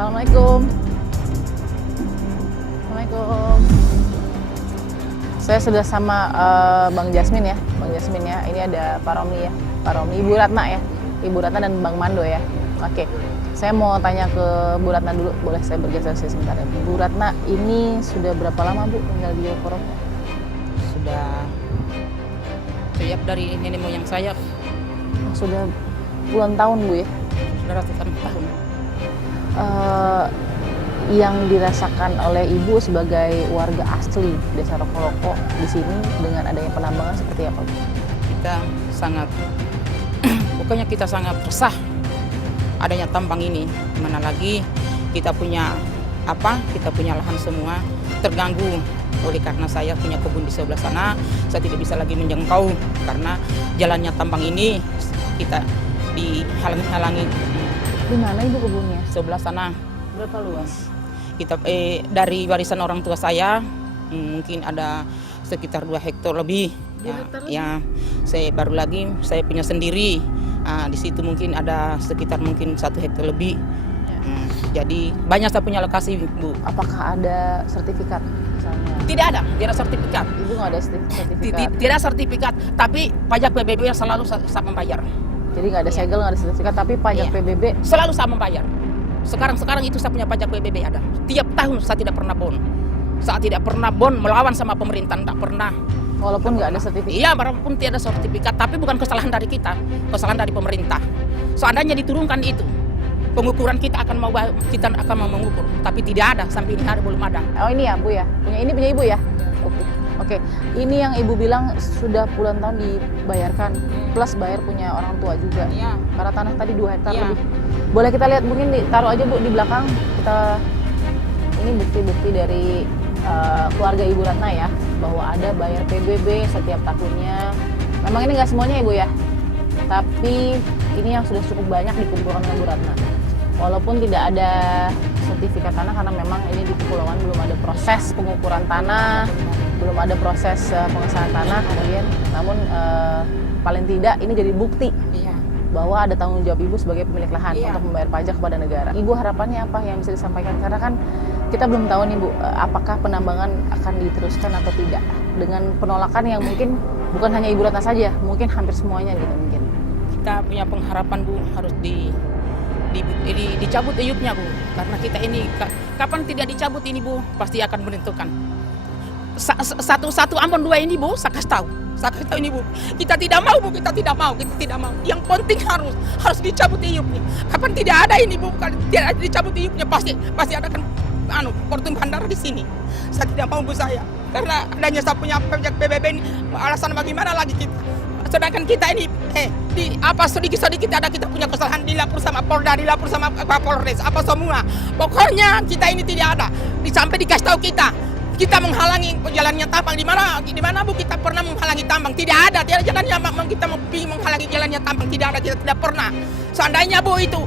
Assalamualaikum. Assalamualaikum. Saya sudah sama Bang Jasmin ya, Ini ada Pak Romi ya, Pak Romi, Ibu Ratna ya, Ibu Ratna dan Bang Mando ya. Oke, saya mau tanya ke Bu Ratna dulu, boleh saya bergeser sebentar ya. Bu Ratna, ini sudah berapa lama Bu tinggal di Yokorong? Sudah sejak dari nenek moyang saya. Sudah puluhan tahun Bu ya? Sudah ratusan tahun. Yang dirasakan oleh Ibu sebagai warga asli Desa Rokoloko di sini dengan adanya penambangan seperti apa Bu? Kita sangat, pokoknya kita sangat resah adanya tambang ini. Mana lagi kita punya lahan semua terganggu oleh karena saya punya kebun di sebelah sana. Saya tidak bisa lagi menjangkau karena jalannya tambang ini kita dihalangi. Di mana Ibu kebunnya? Sebelah sana. Berapa luas? Kita dari warisan orang tua saya mungkin ada sekitar 2 hektar lebih. Ya, saya baru lagi saya punya sendiri. Di situ mungkin ada sekitar mungkin 1 hektar lebih. Jadi banyak saya punya lokasi Bu. Apakah ada sertifikat misalnya? Tidak ada sertifikat. Ibu nggak ada sertifikat? Tidak sertifikat, tapi pajak PBB selalu saya membayar. Jadi nggak ada segel, nggak ada sertifikat, tapi pajak PBB selalu saya membayar. Sekarang itu saya punya pajak PBB ada. Tiap tahun saya tidak pernah bon. Saya tidak pernah bon melawan sama pemerintah, tidak pernah. Walaupun nggak ada sertifikat? Iya, walaupun tidak ada sertifikat, tapi bukan kesalahan dari kita, kesalahan dari pemerintah. Seandainya diturunkan itu, pengukuran kita akan mau mengukur, tapi tidak ada, sampai ini hari belum ada. Oh ini ya Bu ya? Ini punya Ibu ya? Oke. Ini yang Ibu bilang sudah puluhan tahun dibayarkan, plus bayar punya orang tua juga. Iya. Karena tanah tadi 2 hektar Iya. lebih. Boleh kita lihat, mungkin taruh aja Bu di belakang. Ini bukti-bukti dari keluarga Ibu Ratna ya, bahwa ada bayar PBB setiap tahunnya. Memang ini nggak semuanya Ibu ya, tapi ini yang sudah cukup banyak dikumpulkan oleh Ibu Ratna. Walaupun tidak ada sertifikat tanah karena memang ini di kepulauan belum ada proses pengukuran tanah, belum ada proses pengesahan tanah kemudian, namun paling tidak ini jadi bukti bahwa ada tanggung jawab Ibu sebagai pemilik lahan untuk membayar pajak kepada negara. Ibu harapannya apa yang bisa disampaikan? Karena kan kita belum tahu nih Bu, apakah penambangan akan diteruskan atau tidak, dengan penolakan yang mungkin bukan hanya Ibu Ratna saja, mungkin hampir semuanya gitu mungkin. Kita punya pengharapan Bu, harus dicabut iupnya Bu, karena kita ini kapan tidak dicabut ini Bu, pasti akan menentukan. Satu Ambon 2 ini Bu, saya kasih tahu ini Bu, kita tidak mau. Yang penting harus dicabut iupnya. Kapan tidak ada ini Bu, kalau tidak dicabut iupnya pasti ada kan pertumbuhan darah di sini. Saya tidak mau Bu saya, karena adanya saya punya pajak PBB ini, alasan bagaimana lagi kita. Sedangkan kita ini sedikit ada kita punya kesalahan, dilapor sama Polda, dilapor sama Polres, apa semua. Pokoknya kita ini tidak ada. Sampai dikasih tahu kita menghalangi jalannya tambang. Di mana Bu kita pernah menghalangi tambang? Tidak ada jalannya kita menghalangi jalannya tambang. Tidak ada, kita tidak pernah. Seandainya Bu itu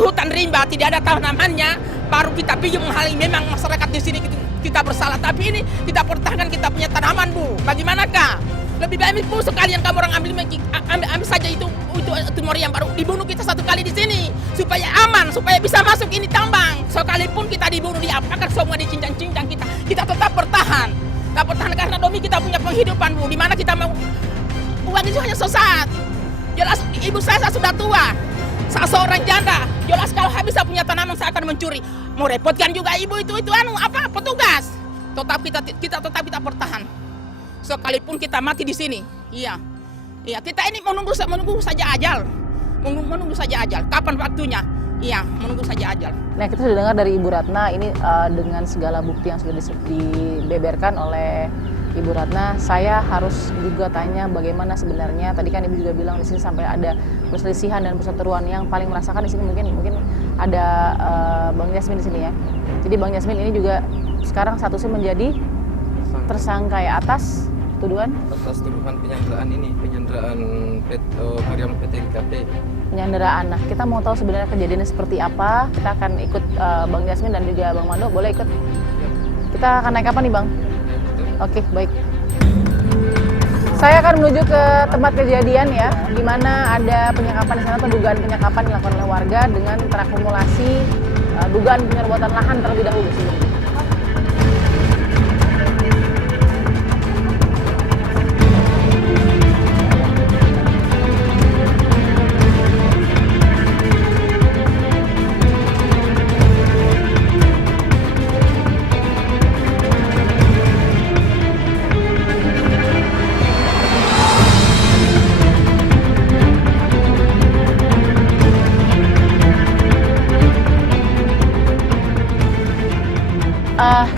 hutan rimba tidak ada tanamannya, baru kita pergi menghalangi. Memang masyarakat di sini kita bersalah, tapi ini kita pertahankan kita punya tanaman Bu. Bagaimanakah? Lebih baik Bu sekalian kamu orang ambil saja itu tumor yang baru dibunuh kita 1 kali di sini supaya aman, supaya bisa masuk ini tambang. Sekalipun kita dibunuh, diapakan semua, dicincang-cincang, kita tetap bertahan. Kita bertahan karena demi kita punya penghidupan Bu. Di mana kita mau uang itu hanya sesaat. Jelas ibu saya sudah tua, saya seorang janda. Jelas kalau habis saya punya tanaman saya akan mencuri. Mau repotkan juga ibu itu petugas. Tetap kita bertahan. Sekalipun kita mati di sini, iya, kita ini menunggu saja ajal, menunggu saja ajal. Kapan waktunya? Iya, menunggu saja ajal. Nah, kita sudah dengar dari Ibu Ratna ini dengan segala bukti yang sudah dibeberkan oleh Ibu Ratna. Saya harus juga tanya bagaimana sebenarnya. Tadi kan Ibu juga bilang di sini sampai ada perselisihan dan perseteruan. Yang paling merasakan di sini mungkin ada Bang Jasmin di sini ya. Jadi Bang Jasmin ini juga sekarang statusnya menjadi tersangka ya atas tuduhan penyanderaan karyawan PT IKP. Penyanderaan. Nah, kita mau tahu sebenarnya kejadiannya seperti apa. Kita akan ikut Bang Jasmin dan juga Bang Mando. Boleh ikut? Kita akan naik apa nih Bang? Oke, baik. Saya akan menuju ke tempat kejadian ya, di mana ada penyekapan di sana atau dugaan penyekapan dilakukan oleh warga dengan terakumulasi dugaan penyerobotan lahan terlebih dahulu sebelumnya.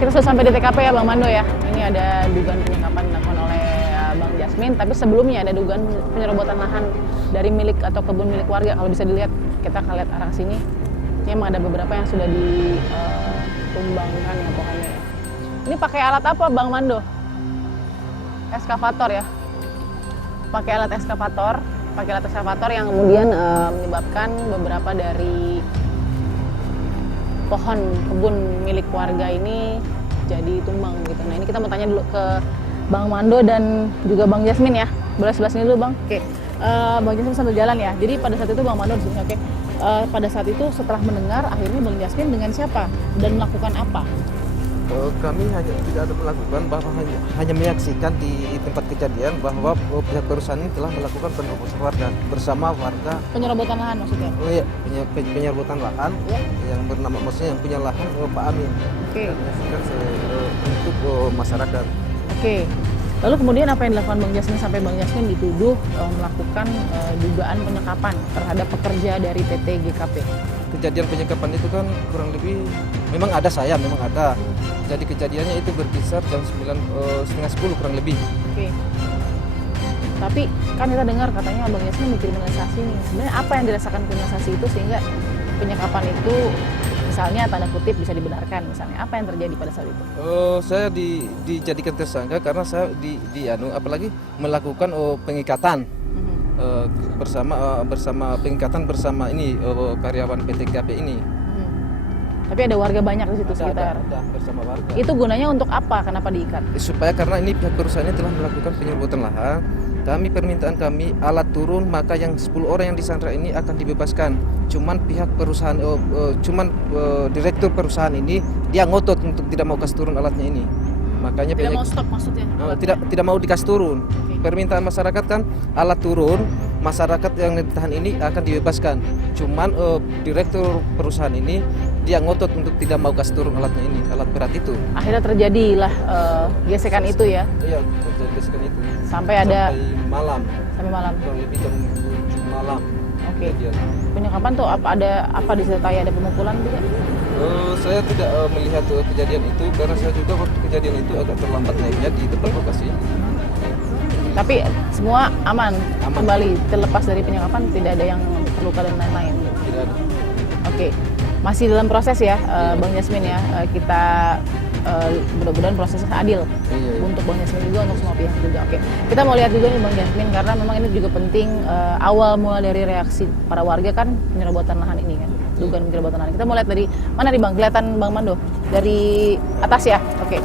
Kita sudah sampai di TKP ya Bang Mando ya. Ini ada dugaan penyekapan dilakukan oleh Bang Jasmin, tapi sebelumnya ada dugaan penyerobotan lahan dari milik atau kebun milik warga. Kalau bisa dilihat, kita akan lihat arah sini. Ini emang ada beberapa yang sudah ditumbangkan ya pokoknya. Ini pakai alat apa Bang Mando? Eskavator ya. Pakai alat eskavator yang kemudian menyebabkan beberapa dari pohon kebun milik warga ini jadi tumbang gitu. Nah ini kita mau tanya dulu ke Bang Mando dan juga Bang Jasmin ya. Boleh sebelah sini dulu Bang. Oke. Bang Jasmin sambil jalan ya. Jadi pada saat itu Bang Mando di sini. Oke. Pada saat itu setelah mendengar, akhirnya Bang Jasmin dengan siapa dan melakukan apa? Kami hanya tidak ada melakukan, bahwa hanya menyaksikan di tempat kejadian bahwa pihak perusahaan ini telah melakukan penyerobotan warga bersama warga. Penyerobotan lahan maksudnya? Oh iya, penyerobotan lahan Ya. yang bernama, maksudnya yang punya lahan Pak Amin. Oke. Menyaksikan untuk masyarakat. Oke. Lalu kemudian apa yang dilakukan Bang Jasmin sampai Bang Jasmin dituduh melakukan dugaan penyekapan terhadap pekerja dari PT GKP? Kejadian penyekapan itu kan kurang lebih memang ada memang ada. Jadi kejadiannya itu berkisar jam 9:30 kurang lebih. Oke. Tapi kan kita dengar katanya Bang Jasmin dikriminalisasi nih. Sebenarnya apa yang dirasakan kriminalisasi itu sehingga penyekapan itu misalnya tanda kutip bisa dibenarkan misalnya. Apa yang terjadi pada saat itu? Saya dijadikan tersangka karena saya apalagi melakukan pengikatan bersama pengikatan bersama ini karyawan PT GKP ini. Tapi ada warga banyak di situ sekitar. Ada bersama warga. Itu gunanya untuk apa? Kenapa diikat? Supaya karena ini pihak perusahaannya telah melakukan penyerobotan lahan, permintaan kami alat turun, maka yang 10 orang yang disandra ini akan dibebaskan. Cuman pihak perusahaan, direktur perusahaan ini dia ngotot untuk tidak mau kasih turun alatnya ini. Makanya Tidak mau stop maksudnya? tidak mau dikasih turun. Permintaan masyarakat kan alat turun, masyarakat yang ditahan ini akan dibebaskan. Cuman direktur perusahaan ini dia ngotot untuk tidak mau kasih turun alatnya ini, alat berat itu. Akhirnya terjadilah gesekan itu ya? Iya, terjadi gesekan itu. Sampai malam. Sampai malam? Kurang lebih jam 7 malam. Oke. Penyekapan tuh apa disertai ada pemukulan juga? Saya tidak melihat kejadian itu karena saya juga waktu kejadian itu agak terlambat naiknya di tempat lokasi. Tapi semua aman. Kembali terlepas dari penyekapan, tidak ada yang terluka dan lain-lain. Tidak ada. Oke, masih dalam proses ya Bang Jasmin ya. Kita mudah-mudahan prosesnya adil untuk Bang Jasmin juga, untuk semua pihak juga. Oke, kita mau lihat juga nih Bang Jasmin karena memang ini juga penting awal mulai dari reaksi para warga kan penyerobotan lahan ini kan, dugaan penyerobotan lahan. Kita mau lihat dari mana nih Bang? Kelihatan Bang Mando dari atas ya. Oke.